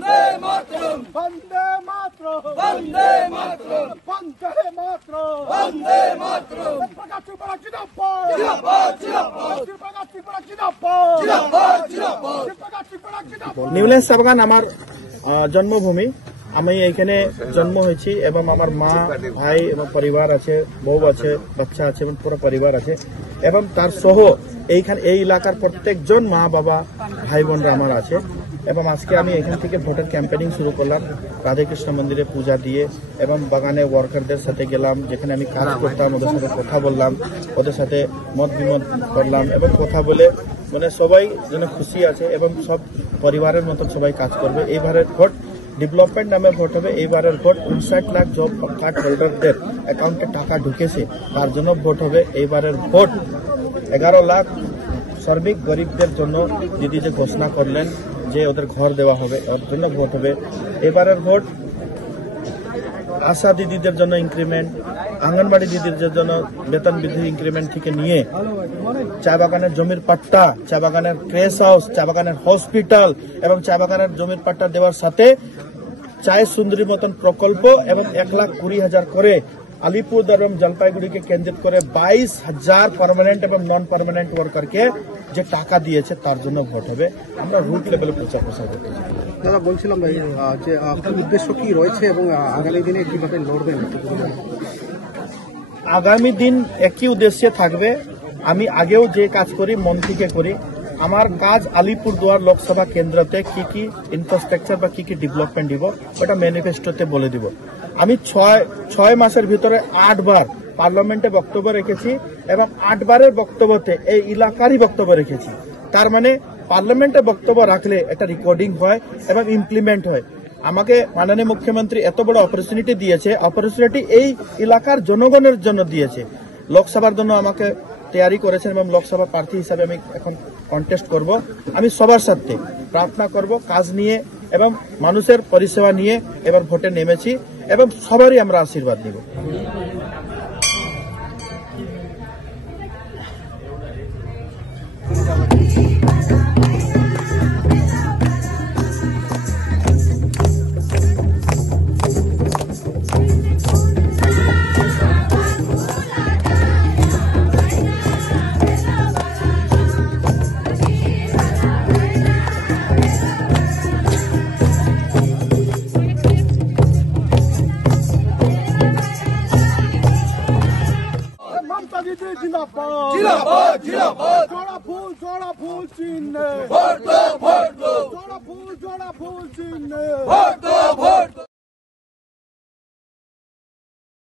বন্দে মাতরম বন্দে মাতরম বন্দে মাতরম বন্দে মাতরম বন্দে মাতরম প্রকাশ ত্রিপুরা জিন্দাবাদ জিন্দাবাদ জিন্দাবাদ প্রকাশ ত্রিপুরা জিন্দাবাদ জিন্দাবাদ জিন্দাবাদ প্রকাশ ত্রিপুরা জিন্দাবাদ। নিউল্যান্ড চাবাগান আমার জন্মভূমি। আমি এখানে জন্ম হয়েছি এবং আমার মা ভাই এবং পরিবার আছে, বউ আছে, বাচ্চা আছে এবং পুরো পরিবার আছে এবং তার সহ এইখানে এই এলাকার প্রত্যেকজন মা বাবা ভাই বোনরা আমার আছে এবং আজকে আমি এখান থেকে ভোটার ক্যাম্পেনিং শুরু করলাম রাধাকৃষ্ণ মন্দিরে পূজা দিয়ে এবং বাগানে ওয়ার্কারদের সাথে গেলাম, যেখানে আমি কাজ করতাম ওদের সাথে কথা বললাম, ওদের সাথে মত বিমত করলাম এবং কথা বলে মানে সবাই যেন খুশি আছে এবং সব পরিবারের মতো সবাই কাজ করবে। এইবারের ভোট ডেভেলপমেন্ট নামে ভোট হবে। এইবারের ভোট 59 লাখ জব কার্ড হোল্ডারদের অ্যাকাউন্টে টাকা ঢুকেছে তার জন্য ভোট হবে। এইবারের ভোট 11 লাখ শ্রমিক গরিবদের জন্য দিদি যে ঘোষণা করলেন যে ওদের ঘর দেওয়া হবে ওর জন্য ভোট হবে। এবারের ভোট আশা দিদিদের জন্য ইনক্রিমেন্ট, আঙ্গনবাড়ি দিদিদের জন্য বেতন বৃদ্ধি ইনক্রিমেন্ট থেকে নিয়ে চা বাগানের জমির পাট্টা, চা বাগানের ক্রেস হাউস, চা বাগানের হসপিটাল এবং চা বাগানের জমির পাট্টা দেওয়ার সাথে চায় সুন্দরী মতন প্রকল্প এবং 1,20,000 করে আলিপুরদুয়ার এবং জলপাইগুড়িকে কেন্দ্রিত করে 22,000 পার্মানেন্ট এবং নন পার্মানেন্ট ওয়ার্কারকে যে টাকা দিয়েছে তার জন্য ভোট হবে। আমরা রুট লেভেলে প্রচার প্রসার করতেছি। দাদা বলছিলাম ভাই যে আপনার উদ্দেশ্য কি রয়েছে এবং আগামী দিনে কিভাবে লড়বেন? আগামী দিন একই উদ্দেশ্যে থাকবে। আমি আগেও যে কাজ করি মন থেকে করি। আমার কাজ আলিপুরদুয়ার লোকসভা কেন্দ্রতে কি কি ইনফ্রাস্ট্রাকচার বা কি কি ডেভেলপমেন্ট দিব ওটা ম্যানিফেস্টোতে বলে দিব। আমি 6 মাসের ভিতরে 8 বার পার্লামেন্টে বক্তব্য রেখেছি এবং 8 বারের বক্তব্যতে এই এলাকারই বক্তব্য রেখেছি। তার মানে পার্লামেন্টে বক্তব্য রাখলে একটা রেকর্ডিং হয় এবং ইমপ্লিমেন্ট হয়। আমাকে মাননীয় মুখ্যমন্ত্রী এত বড় অপরচুনিটি দিয়েছে, অপরচুনিটি এই এলাকার জনগণের জন্য দিয়েছে। লোকসভার জন্য আমাকে তৈরি করেছেন এবং লোকসভা প্রার্থী হিসাবে আমি এখন কন্টেস্ট করব। আমি সবার সাথে প্রার্থনা করব কাজ নিয়ে এবং মানুষের পরিষেবা নিয়ে এবার ভোটে নেমেছি এবং সবারই আমরা আশীর্বাদ নিব। जिंदाबाद जिंदाबाद जिंदाबाद जोड़ा फूल चिन्ह भोट दो जोड़ा फूल चिन्ह भोट दो भोट